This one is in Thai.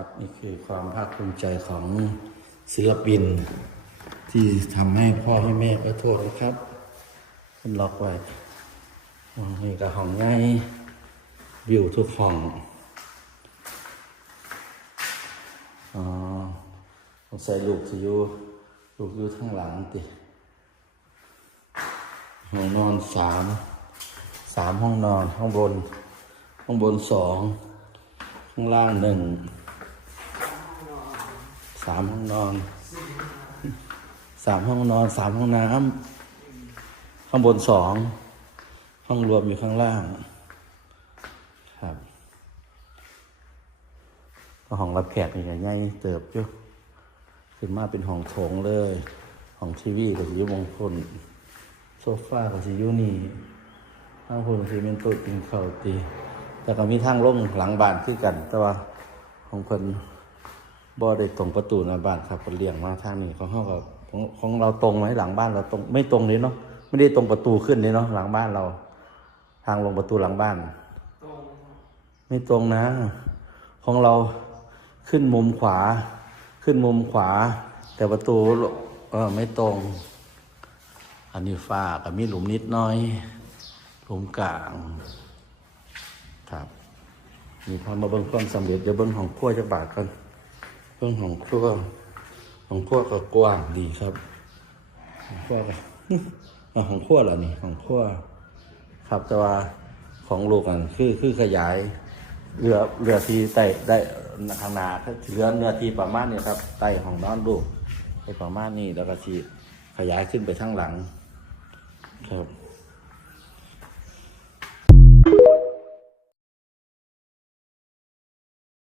ครับนี่คือความภาคภูมิใจของศิลปิน ที่ทำให้พ่อให้แม่ก็โทษนะครับมันล็อกไว้อ๋อนี่ก็ห้องง่ายวิวทุกห้องอ๋อใส่ลูกสิอยู่ลูกอยู่ข้างหลังติห้องนอนสามสามห้องนอน ข้างบน ข้างบนสองข้างล่างหนึ่ง สามห้องนอน สามห้องนอน สามห้องน้ำ ข้างบนสอง ห้องรวมอยู่ข้างล่าง ครับก็ห้องรับแขกนี่ก็ใหญ่เติบอยู่ขึ้นมาเป็นห้องโถงเลย ห้องทีวีก็สิยูมงคล โซฟาก็สิยูนี่ทางคนสิเป็นโต๊ะกินข้าวตีแต่ก็มีทางลงหลังบ้านคือกัน แต่ว่าของเพิ่น บ่ได้ตรงประตูหน้าบ้านครับเพิ่นเลี้ยงมาทางนี้ของเฮากับของของเราตรงไหมหลังบ้านเราตรงไม่ตรงนี้เนาะไม่ได้ตรงประตูขึ้นนี่เนาะหลังบ้านเรา ทางลงประตูหลังบ้าน ไม่ตรงนะ ของเราขึ้นมุมขวา ขึ้นมุมขวา แต่ประตูเออไม่ตรง อันนี้ฝ้ากับมีหลุมนิดหน้อยหลุมกลาง ครับมีพอมาเบิ้งความสำเร็จเดี๋ยวเบิ้งของครัวจะบาทกัน เบิ้งของครัวของครัวก็กว้างดีครับของครัวก็อ่าของครัวเหรอนี่ของครัวครับแต่ว่าของลูกอันคือคือขยายเรือเรือที่ไต่ได้ข้างหน้าเรือเนื้อที่ประมาณนี้ครับไต่ของนอนลูกไปประมาณนี้แล้วก็ทีขยายขึ้นไปข้างหลังครับ